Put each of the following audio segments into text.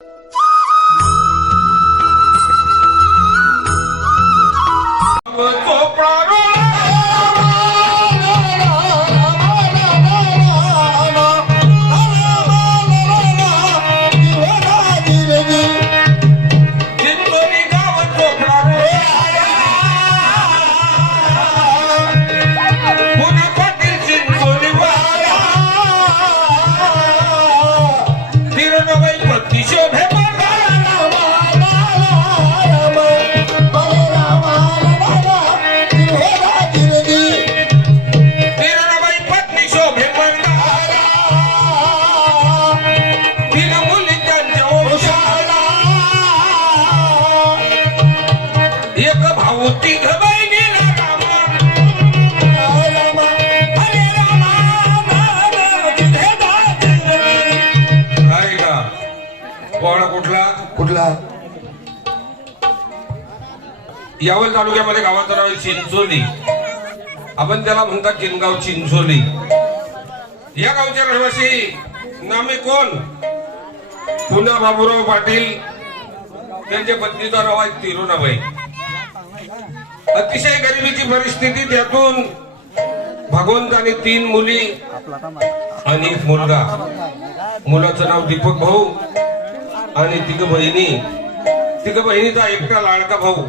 Yeah. Pola कुठला? कुठला? यावल तालुक्यामध्ये गावाचं नाव आहे चिंचोली. आपण त्याला म्हणतात किनगाव चिंचोली. या गावचे रहिवासी नामे कोण? पुन्हा बाबूराव पाटील. त्यांच्या पत्नीचं नाव आहे तिरुणाबाई अतिशय गरिबीची परिस्थिती त्यातून भगवंताने तीन मुली आणि एक मुलगा. मुलाचं नाव दीपक भाऊ आणि तिघ बहिणी. तिघ बहिणीचा एकटा लाडका भाऊ.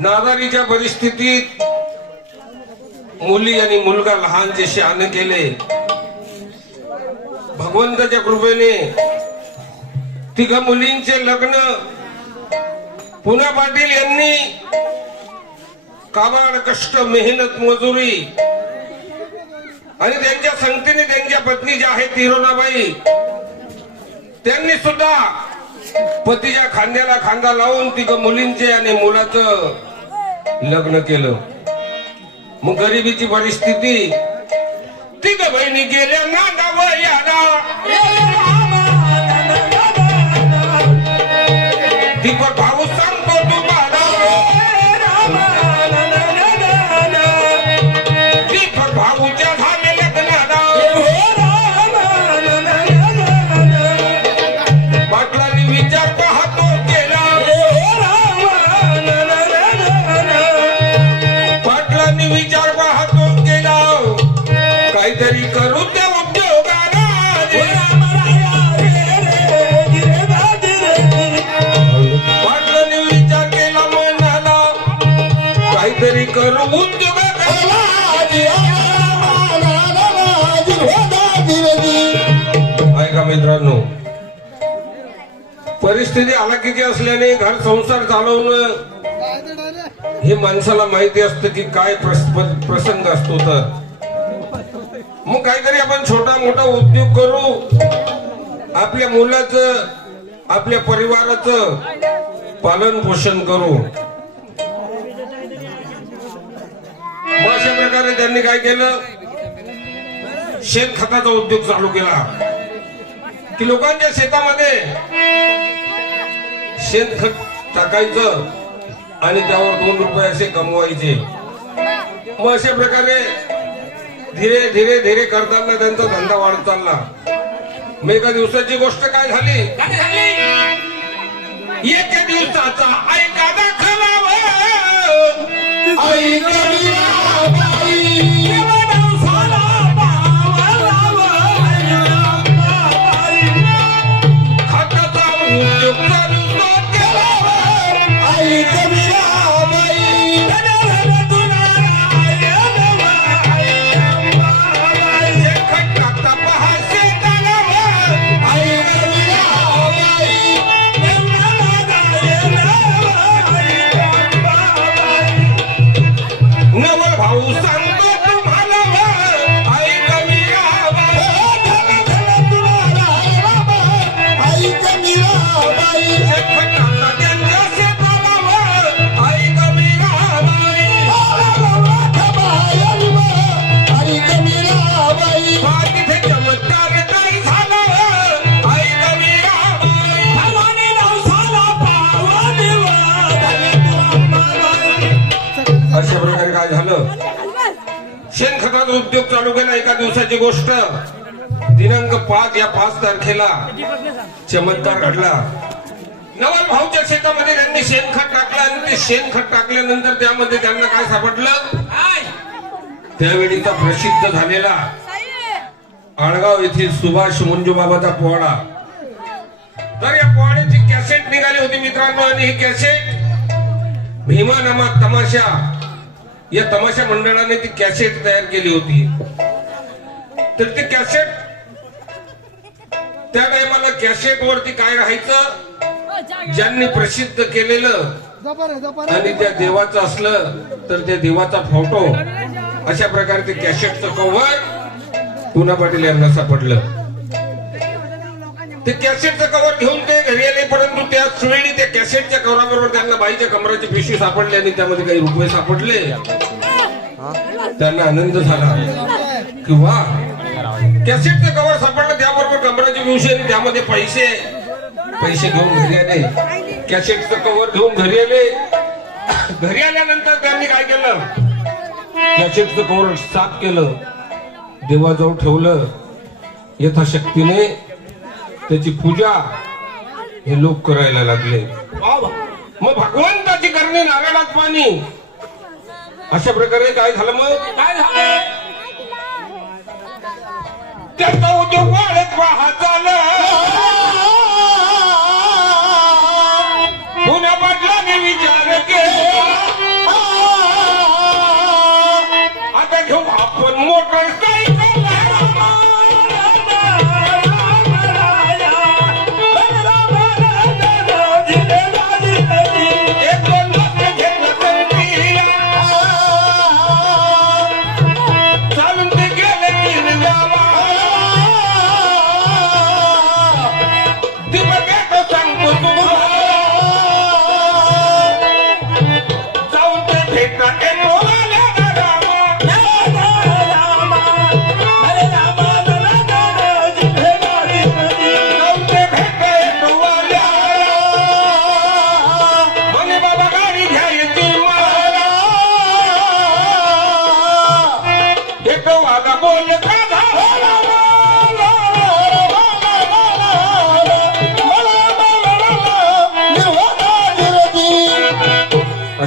नादारीच्या परिस्थितीत मुली आणि मुलगा लहान जे शहाणे केले. भगवंताच्या कृपेने तिघ मुलींचे लग्न पुन्हा पाटील यांनी काबाड कष्ट मेहनत मजुरी. आणि त्यांच्या संगतीने त्यांच्या पत्नी ज्या आहेत तिरुणाबाई त्यांनी सुद्धा पतीच्या खांद्याला खांदा लावून तिघ मुलींचे आणि मुलाचं लग्न केलं. मग गरिबीची परिस्थिती तिघ बहिणी गेल्या नांदा वयाला दीपक दीपक परिस्थिती हालाकीची असल्याने घर संसार चालवणं हे माणसाला माहिती असतं की काय प्रसंग असतो तर. मग काहीतरी आपण छोटा मोठा उद्योग करू. आपल्या मुलाचं आपल्या परिवाराचं पालन पोषण करू. मग अशा प्रकारे त्यांनी काय केलं? शेणखताचा उद्योग चालू केला. की लोकांच्या शेतामध्ये शेणखत टाकायचं आणि त्यावर दोन रुपये असे कमवायचे. मग अशा प्रकारे धीरे धीरे धीरे करताना त्यांचा धंदा वाढत चालला. मग एका दिवसाची गोष्ट काय झाली? एका दिवसाचा ऐका दाखलावं खताचा उद्योग झालं. शेणखताचा उद्योग चालू केला एका दिवसाची गोष्ट. दिनांक पाच या पाच तारखेला चमत्कार घडला. नवल भाऊच्या शेतामध्ये त्यांनी शेणखत टाकलं आणि ते शेणखत टाकल्यानंतर त्यामध्ये त्यांना काय सापडलं? त्यावेळीचा प्रसिद्ध झालेला आळगाव येथील सुभाष मंजूबाबाचा पोवाडा. तर या पोवाड्याची कॅसेट निघाली होती मित्रांनो आणि ही कॅसेट भीमा नामा तमाशा या तमाशा मंडळाने ती कॅसेट तयार केली होती. तर ती कॅसेट त्या टायमाला कॅसेट वरती काय राहायचं? ज्यांनी प्रसिद्ध केलेलं आणि त्या देवाचं असलं तर त्या देवाचा फोटो अशा प्रकारे ते कॅसेटचं कव्हर पुन्हा पाटील यांना सापडलं. ते कॅसेटचं कव्हर घेऊन ते घरी आले परंतु त्या वेळी त्या कॅसेटच्या कवराबरोबर त्यांना बाईच्या कमराची पिशवी सापडली आणि त्यामध्ये काही रुपये सापडले. त्यांना आनंद झाला. किंवा कॅसेटचं कव्हर सापडलं त्याबरोबर कमराची पिशवी आणि त्यामध्ये पैसे. पैसे घेऊन घरी आले. कॅसेटचं कव्हर घेऊन घरी आले. घरी आल्यानंतर त्यांनी काय केलं? कॅसेटचं कवर साफ केलं. देवाजवळ ठेवलं. यथाशक्तीने त्याची पूजा हे लोक करायला लागले. मग भगवंताची करणे नारळात पाणी. अशा प्रकारे काय झालं मग? काय झालं? त्याचा उद्योग वाढत वाहत झालं.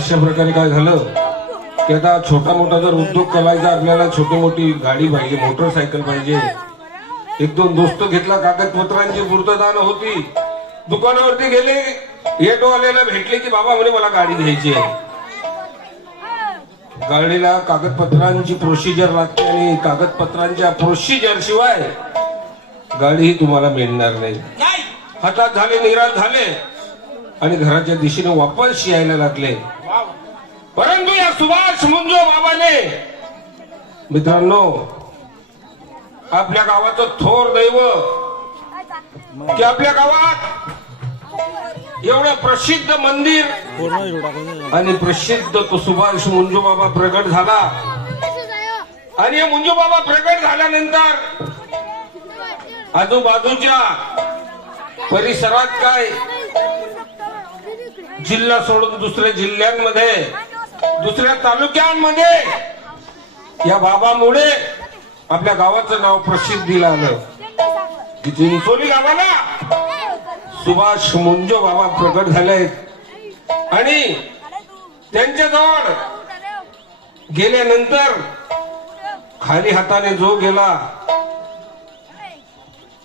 अशा प्रकारे काय झालं? की आता छोटा मोठा जर उद्योग करायचा आपल्याला छोटी मोठी गाडी पाहिजे मोटरसायकल पाहिजे. एक दोन दोस्त घेतला कागदपत्रांची पूर्तदान होती. दुकानावरती गेले. येटोवाल्याला भेटले की बाबा म्हणे मला गाडी घ्यायची आहे. गाडीला कागदपत्रांची प्रोसिजर लागते आणि कागदपत्रांच्या प्रोसिजर शिवाय गाडी ही तुम्हाला मिळणार नाही. हातात झाले निराश झाले. आणि घराच्या दिशेने वापस यायला लागले. परंतु या सुभाष मुंजो बाबाने मित्रांनो आपल्या गावाचं थोर दैव की आपल्या गावात एवढं प्रसिद्ध मंदिर आणि प्रसिद्ध तो सुभाष मुंजो बाबा प्रगट झाला. आणि या बाबा प्रगट झाल्यानंतर आजूबाजूच्या परिसरात काय? जिल्हा सोडून दुसऱ्या जिल्ह्यांमध्ये दुसऱ्या तालुक्यांमध्ये. या बाबामुळे आपल्या गावाचं नाव प्रसिद्धीला आलं की चिंचोली गावाला सुभाष मुंजो बाबा प्रकट झाले आणि त्यांच्याजवळ गेल्यानंतर खाली हाताने जो गेला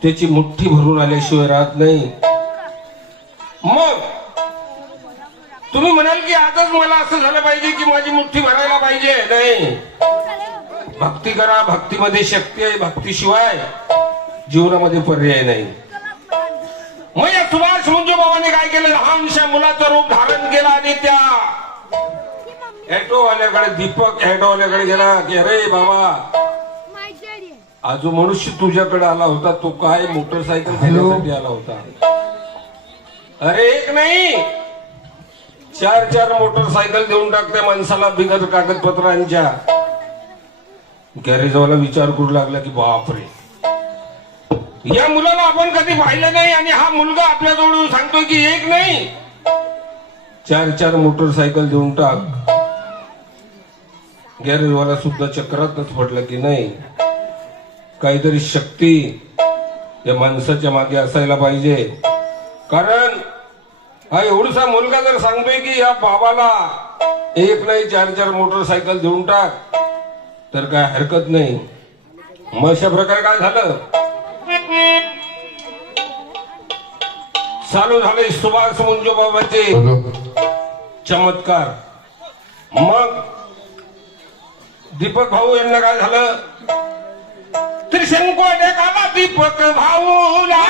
त्याची मुठ्ठी भरून आल्याशिवाय राहत नाही. मग तुम्ही म्हणाल की आजच मला असं झालं पाहिजे की माझी मुठ्ठी भरायला पाहिजे? नाही. भक्ती करा भक्तीमध्ये शक्ती आहे भक्तीशिवाय जीवनामध्ये पर्याय नाही. मग या सुभाष मुंजू बाबाने काय केलं? लहानशा मुलाचं रूप धारण केलं आणि त्या ऍटोवाल्याकडे दीपक ऍटोवाल्याकडे गेला की अरे बाबा आज जो मनुष्य तुझ्याकडे आला होता तो काय मोटरसायकल घेण्यासाठी आला होता? अरे एक नाही. चार चार मोटरसायकल देऊन टाकते माणसाला बिगर कागदपत्रांच्या. गॅरेजवाला विचार करू लागला की बापरे. या मुलाला आपण कधी पाहिलं नाही आणि हा मुलगा आपल्या जवळ सांगतो की एक नाही. चार चार मोटरसायकल देऊन टाक. गॅरेजवाला सुद्धा चक्रातच पडलं की नाही. काहीतरी शक्ती या माणसाच्या मागे असायला पाहिजे. कारण हा एवढसा मुलगा जर सांगतोय की या बाबाला एक नाही चार चार मोटरसायकल देऊन टाक तर काय हरकत नाही. मग अशा प्रकारे काय झालं? चालू झाले सुभाष मुंजो बाबाचे चमत्कार. मग दीपक भाऊ यांना काय झालं? त्रिशंको टेकाला दीपक भाऊला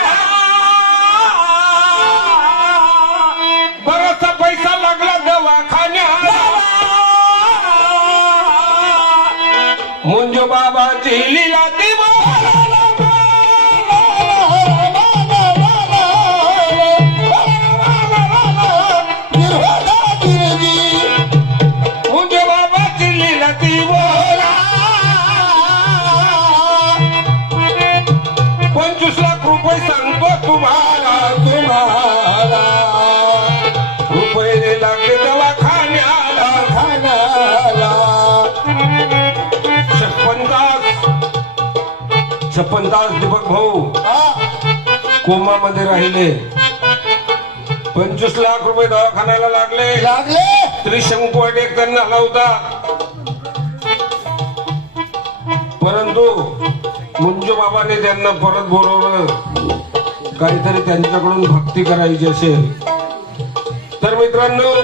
छप्पन तास दीपक भाऊ कोमामध्ये राहिले. पंचवीस लाख रुपये दवाखान्याला लागले. लागले? त्रिशंकू अटॅक त्यांना आला होता. परंतु मुंजू बाबाने त्यांना परत बोलवलं. काहीतरी त्यांच्याकडून भक्ती करायची असेल. तर मित्रांनो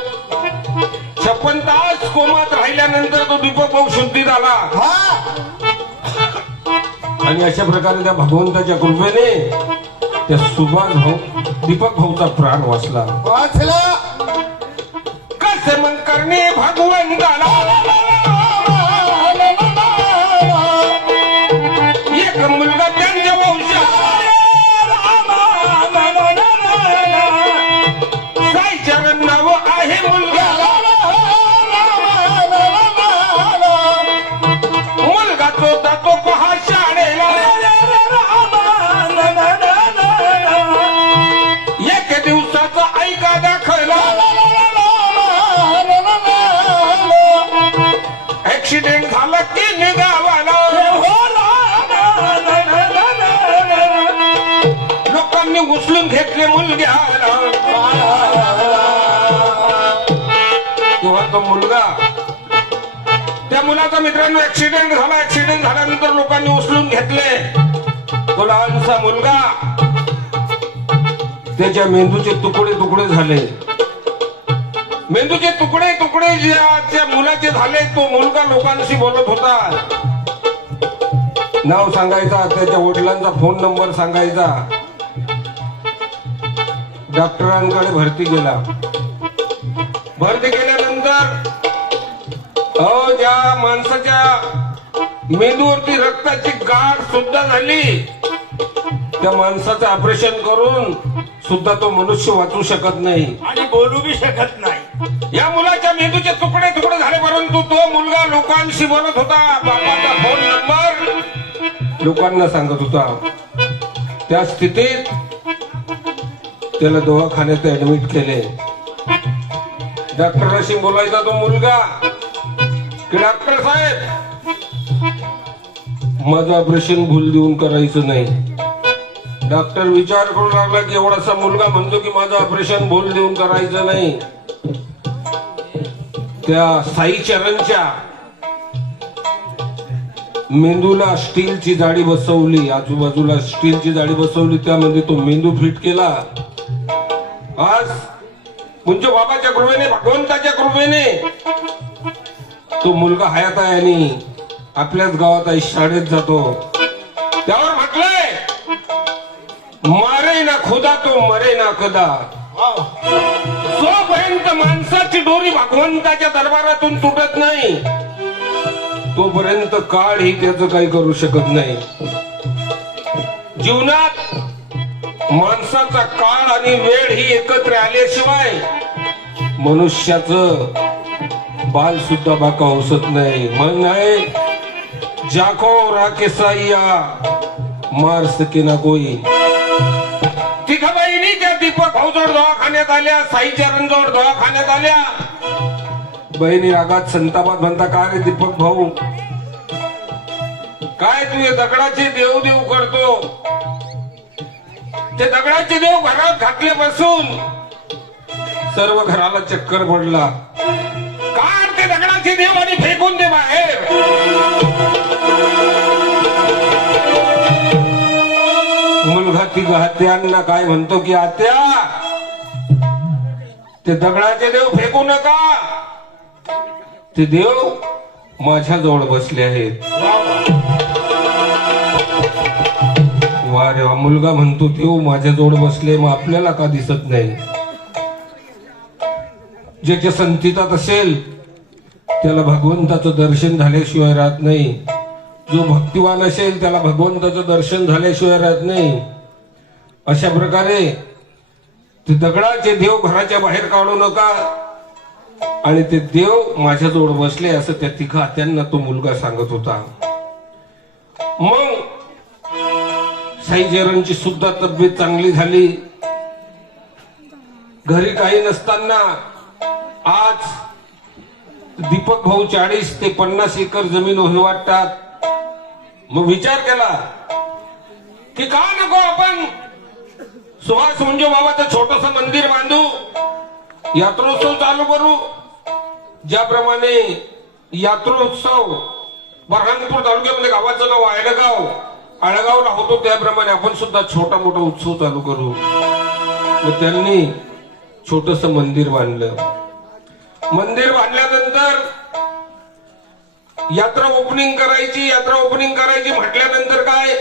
छप्पन तास कोमात राहिल्यानंतर तो दीपक भाऊ शुद्धीत आला. हा. आणि अशा प्रकारे त्या भगवंताच्या कृपेने त्या सुभाष भाऊ दीपक भाऊचा प्राण वाचला. वाचला. कसं मन करणे भगवंताला. ऍक्सिडेंट लोकांनी उचलून घेतले मुलग्याला. तेव्हा तो मुलगा. त्या मुलाचा मित्रांनो ऍक्सिडेंट झाला. ऍक्सिडेंट झाल्यानंतर लोकांनी उचलून घेतले. तो लहानसा मुलगा. त्याच्या मेंदूचे तुकडे तुकडे झाले. तुकडे ज्या त्या मुलाचे झाले तो मुलगा लोकांशी बोलत होता. नाव सांगायचा त्याच्या वडिलांचा फोन नंबर सांगायचा. डॉक्टरांकडे भरती गेला भरती केल्यानंतर अहो ज्या माणसाच्या मेंदूवरती रक्ताची गाठ सुद्धा झाली त्या माणसाचं ऑपरेशन करून सुद्धा तो मनुष्य वाचू शकत नाही. आणि बोलू बी शकत नाही. या मुलाच्या मेंदूचे तुकडे तुकडे झाले परंतु तो मुलगा लोकांशी बोलत होता. बापाचा फोन नंबर लोकांना सांगत होता. त्या स्थितीत त्याला दवाखान्यात ऍडमिट केले. डॉक्टरांशी बोलायचा तो मुलगा. की डॉक्टर साहेब माझं ऑपरेशन भूल देऊन करायचं नाही. डॉक्टर विचार करू लागला की एवढासा मुलगा म्हणतो की माझं ऑपरेशन भूल देऊन करायचं नाही. त्या साई चरणच्या मेंदूला स्टीलची जाळी बसवली. आजूबाजूला स्टीलची जाळी बसवली. त्यामध्ये तो मेंदू फिट केला. आज म्हणजे बाबाच्या कृपेने भगवंताच्या कृपेने तो मुलगा हयात आहे आणि आपल्याच गावात आहे शाळेत जातो. त्यावर म्हटलंय मारे ना खुदा तो मरे ना कदा जोपर्यंत माणसाची दोरी भगवंताच्या दरबारातून तुटत नाही. तोपर्यंत काळ ही त्याच काही करू शकत नाही. जीवनात माणसाचा काळ आणि वेळ ही एकत्र आल्याशिवाय मनुष्याच बाल सुद्धा बाका होसत नाही. म्हण आहे जाको राके मार सके ना कोई. दीपक भाऊजवळ दवाखान्यात आल्या साईच्या रंजवळ दवाखान्यात आल्या. बहिणी रागात संतापात म्हणता का रे दीपक भाऊ? काय तू हे दगडाचे देव देव करतो? ते दगडाचे देव घरात घातले बसून सर्व घराला चक्कर पडला. काढ ते दगडाचे देव आणि फेकून दे बाहेर. ती हत्यांना काय म्हणतो की आत्या ते दगडाचे देव फेकू नका. ते देव माझ्या जवळ बसले आहेत. वा रे मुलगा म्हणतो देव माझ्या जवळ बसले मग आपल्याला का दिसत नाही? ज्याच्या संतितात असेल त्याला भगवंताचं दर्शन झाल्याशिवाय राहत नाही. जो भक्तिवान असेल त्याला भगवंताचं दर्शन झाल्याशिवाय राहत नाही. अशा प्रकारे ते दगडाचे देव घराच्या बाहेर काढू नका. आणि ते देव माझ्याजवळ बसले असं त्या तिघा त्यांना तो मुलगा सांगत होता. मग साईजरांची सुद्धा तब्येत चांगली झाली. घरी काही नसताना आज दीपक भाऊ चाळीस ते पन्नास एकर जमीन उभी वाटतात. मग विचार केला की का नको आपण सुभाष म्हणजे बाबाचं छोटस मंदिर बांधू. यात्रोत्सव चालू करू. ज्याप्रमाणे यात्रोत्सव बरहानपूर तालुक्यामध्ये गावाचं नाव आळगाव. आळगावला होतो त्याप्रमाणे आपण सुद्धा छोटा मोठा उत्सव चालू करू. मग त्यांनी छोटस मंदिर बांधलं. मंदिर बांधल्यानंतर यात्रा ओपनिंग करायची यात्रा ओपनिंग करायची म्हटल्यानंतर काय?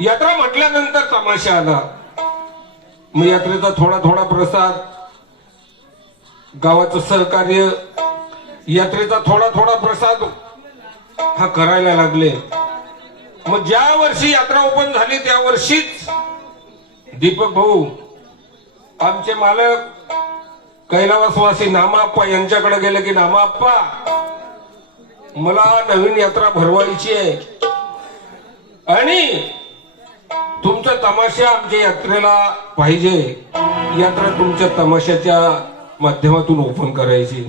यात्रा म्हटल्यानंतर तमाशा आला. मग यात्रेचा थोडा थोडा प्रसाद गावाचं सहकार्य यात्रेचा थोडा थोडा प्रसाद हा करायला लागले. मग ज्या वर्षी यात्रा ओपन झाली त्या वर्षीच दीपक भाऊ आमचे मालक कैलावासवासी नामाप्पा यांच्याकडे गेले की नामाप्पा मला नवीन यात्रा भरवायची आहे. आणि तुमचा तमाशा आमच्या यात्रेला पाहिजे. यात्रा तुमच्या तमाशाच्या माध्यमातून ओपन करायची.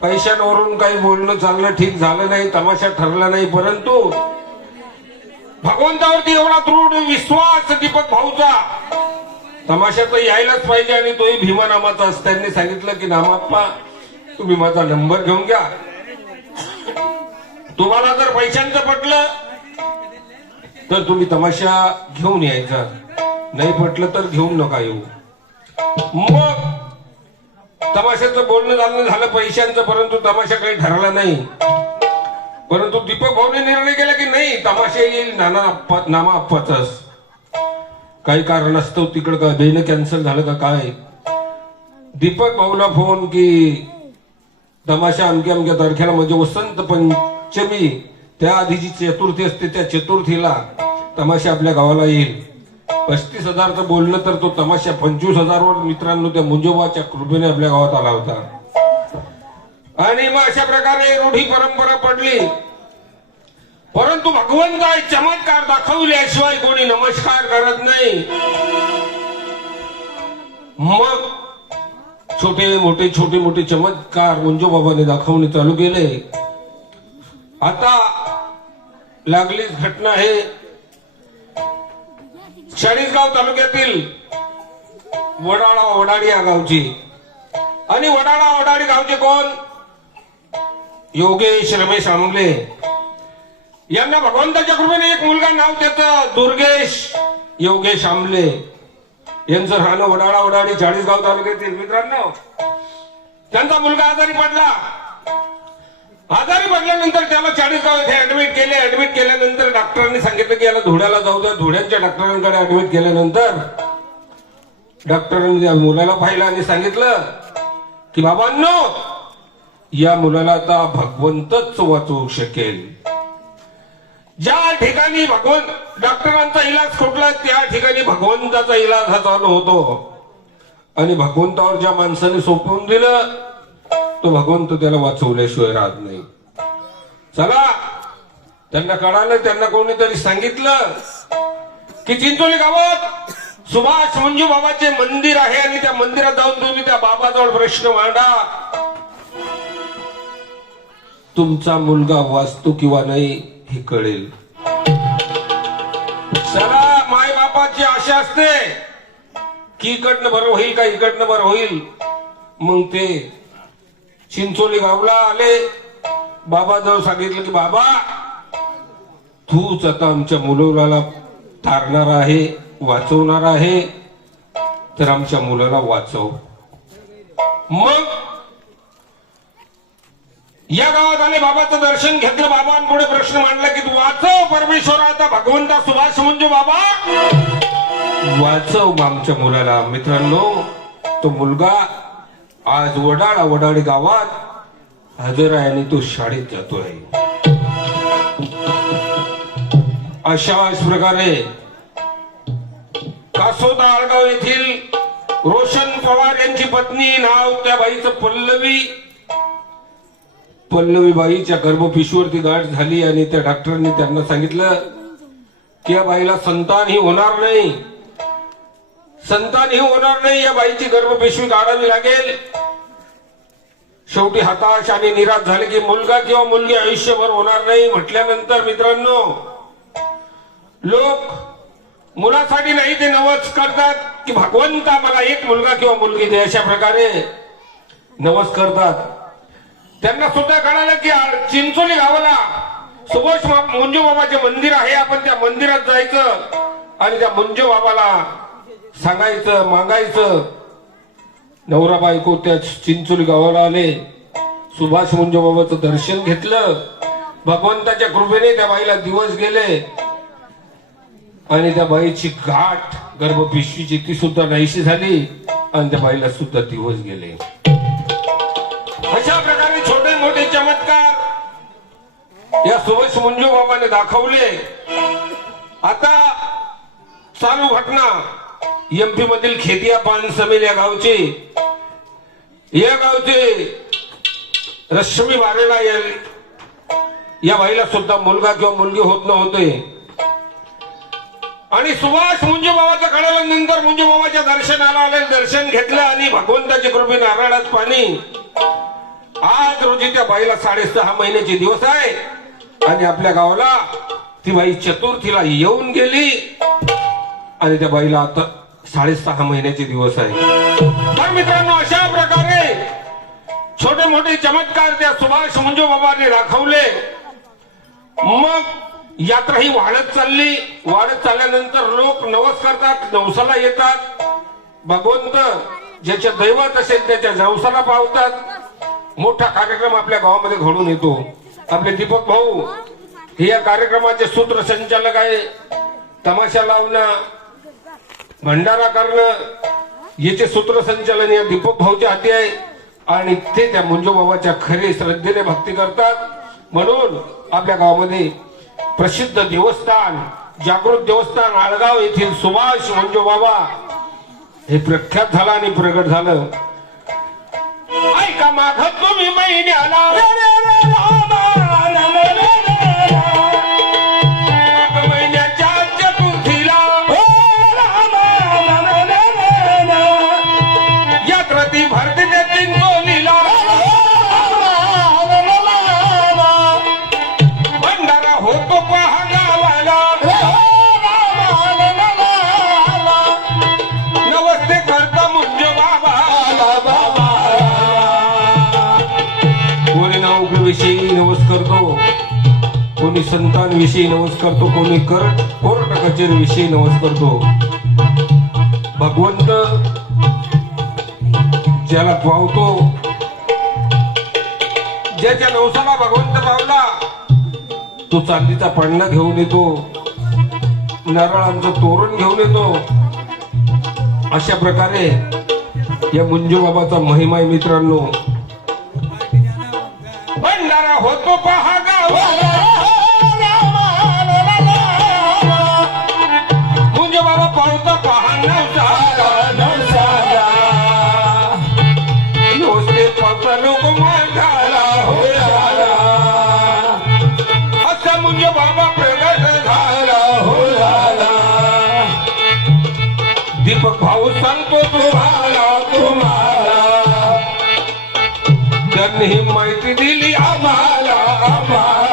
पैशांवरून काही बोलणं चाललं ठीक झालं नाही तमाशा ठरला नाही परंतु भगवंतावरती एवढा दृढ विश्वास दीपक भाऊचा तमाशा तर यायलाच पाहिजे आणि तोही भीमा नामाचा असं त्यांनी सांगितलं की नामाप्पा तुम्ही माझा नंबर घेऊन घ्या. तुम्हाला जर पैशांचं पटलं तर तुम्ही तमाशा घेऊन यायचा. नाही म्हटलं तर घेऊन नका येऊ. मग तमाशाचं बोलणं झालं झालं पैशांचं परंतु तमाशा काही ठरला नाही. परंतु दीपक भाऊने निर्णय केला की नाही तमाशा येईल नाना अप्पा नामा अप्पाचाच. काही कारणास्तव तिकडं का बेन कॅन्सल झालं का काय? दीपक भाऊला फोन की तमाशा अमक्या अमक्या तारखेला म्हणजे वसंत पंचमी. त्या आधीची चतुर्थी असते त्या चतुर्थीला तमाशा आपल्या गावाला येईल. पस्तीस हजारचं बोललं तर तो तमाशा पंचवीस हजारवर मित्रांनो त्या मुंजोबाच्या कृपेने आपल्या गावात आला होता. आणि मग अशा प्रकारे रूढी परंपरा पडली. परंतु भगवंत आहे चमत्कार दाखवल्याशिवाय कोणी नमस्कार करत नाही. मग छोटे मोठे छोटे मोठे चमत्कार मुंजोबाबाने दाखवणे चालू केले. आता लागलीच घटना आहे. चाळीसगाव तालुक्यातील वडाळा वडाडी या गावची. आणि वडाळा वडाळी गावचे कोण? योगेश रमेश आमले यांना भगवंताच्या कृपेने एक मुलगा नाव त्याचं दुर्गेश योगेश आमले यांचं राहणं वडाळा वडाडी चाळीसगाव तालुक्यातील. मित्रांनो त्यांचा मुलगा आजारी पडला. आजारी पडल्यानंतर त्याला चाळीसगाव येथे ऍडमिट केले ऍडमिट केल्यानंतर डॉक्टरांनी सांगितलं की याला धुळ्याला जाऊ द्या. धुळ्यांच्या डॉक्टरांकडे ऍडमिट केल्यानंतर डॉक्टरांनी मुलाला पाहिलं आणि सांगितलं की बाबांनो या मुलाला आता भगवंतच वाचवू शकेल. ज्या ठिकाणी भगवंत डॉक्टरांचा इलाज खोटला त्या ठिकाणी भगवंताचा इलाज हा चालू होतो. आणि भगवंतावर ज्या माणसाने सोपवून दिलं तो भगवंत त्याला वाचवल्याशिवाय राहत नाही. चला त्यांना कळालं त्यांना कोणीतरी सांगितलं की चिंचोली गावात सुभाष मंजू बाबाचे मंदिर आहे आणि त्या मंदिरात जाऊन तुम्ही त्या बाबाजवळ प्रश्न मांडा. तुमचा मुलगा वाचतो किंवा नाही हे कळेल. चला माय बापाची आशा असते की इकडनं बरं होईल का इकडनं बरं होईल. मग ते चिंचोली गावला आले. बाबाजवळ सांगितलं की बाबा तूच आता आमच्या मुलाला तारणार आहे वाचवणार आहे तर आमच्या मुलाला वाचव. मग या गावात आले बाबाचं दर्शन घेतलं बाबांपुढे प्रश्न मांडला की तू वाचव परमेश्वर आता भगवंता सुभाष म्हणजे बाबा. वाचव आमच्या मुलाला मित्रांनो तो मुलगा आज वडाळा वडाळी गावात हजर आहे आणि तो शाळेत जातोय. अशाच प्रकारे कासोदा आळगाव येथील रोशन पवार यांची पत्नी नाव त्या बाईचं पल्लवी. पल्लवी बाईच्या गर्भपिशवीवरती गाठ झाली आणि त्या डॉक्टरांनी त्यांना सांगितलं की या बाईला संतान ही होणार नाही. संतान ही होणार नाही या बाईची गर्भपिशवी काढावी लागेल. शेवटी हताश आणि निराश झाले की मुलगा किंवा मुलगी आयुष्यभर होणार नाही म्हटल्यानंतर मित्रांनो लोक मुलासाठी नाही ते नवस करतात की भगवंता मला एक मुलगा किंवा मुलगी दे अशा प्रकारे नवस करतात. त्यांना सुद्धा कळालं की चिंचोली गावाला सुभाष मुंजू बाबाचे मंदिर आहे. आपण त्या मंदिरात जायचं आणि त्या मुंजू बाबाला सांगायचं मागायचं. नवरा बायको त्या चिंचोली गावाला आले. सुभाष मुंजू बाबाचं दर्शन घेतलं. भगवंताच्या कृपेने त्या बाईला दिवस गेले. आणि त्या बाईची गाठ गर्भपिशवीची ती सुद्धा नाहीशी झाली. आणि त्या बाईला सुद्धा दिवस गेले. अशा प्रकारे छोटे मोठे चमत्कार या सुभाष मुंजो बाबाने दाखवले. आता चालू घटना. एमपी मधील खेतिया पान समेल या गावची या गावचे रश्मी वारेला या बाईला सुद्धा मुलगा किंवा मुलगी होत नव्हते. आणि सुभाष मुंजू बाबाच्या कळल्यानंतर मुंजू बाबाच्या दर्शनाला आले दर्शन घेतलं आणि भगवंताची कृपी नारळात पाणी. आज रोजी त्या बाईला साडेसहा महिन्याचे दिवस आहे. आणि आपल्या गावाला ती बाई चतुर्थीला येऊन गेली. आणि त्या बाईला आता साडेसहा महिन्याचे दिवस आहे. तर मित्रांनो अशा प्रकारे छोटे मोठे चमत्कार त्या सुभाष मंजू बाबांनी दाखवले. मग यात्रा ही वाढत चालली. वाढत चालल्यानंतर लोक नवस करतात नवसाला येतात. भगवंत ज्याच्या दैवत असेल त्याच्या नवसाला पावतात. मोठा कार्यक्रम आपल्या गावामध्ये घडून येतो. आपले दीपक भाऊ हे या कार्यक्रमाचे सूत्रसंचालक आहे. तमाशा लावणं भंडारा करणं याचे सूत्रसंचालन या दीपक भाऊच्या हाती आहे. आणि ते त्या मुंजो बाबाच्या खरे श्रद्धेने भक्ती करतात. म्हणून आपल्या गावामध्ये प्रसिद्ध देवस्थान जागृत देवस्थान आळगाव येथील सुभाष मंजू बाबा हे प्रख्यात झालं आणि प्रगट झालं. ऐका माघ तुम्ही महिन्याला संतांविषयी नवस करतो. कोणी कर कोर्ट कचेरीविषयी नवस करतो. भगवंत ज्याला पावतो. ज्याच्या नवसाला भगवंत पावला तो चांदीचा पाळणा घेऊन येतो. नारळांचं तोरण घेऊन येतो. अशा प्रकारे या मुंजू बाबाचा महिमा आहे मित्रांनो. भंडारा होतो पहा तुम्हाला तुम्हाला त्यांनी माहिती दिली आम्हाला आम्हाला.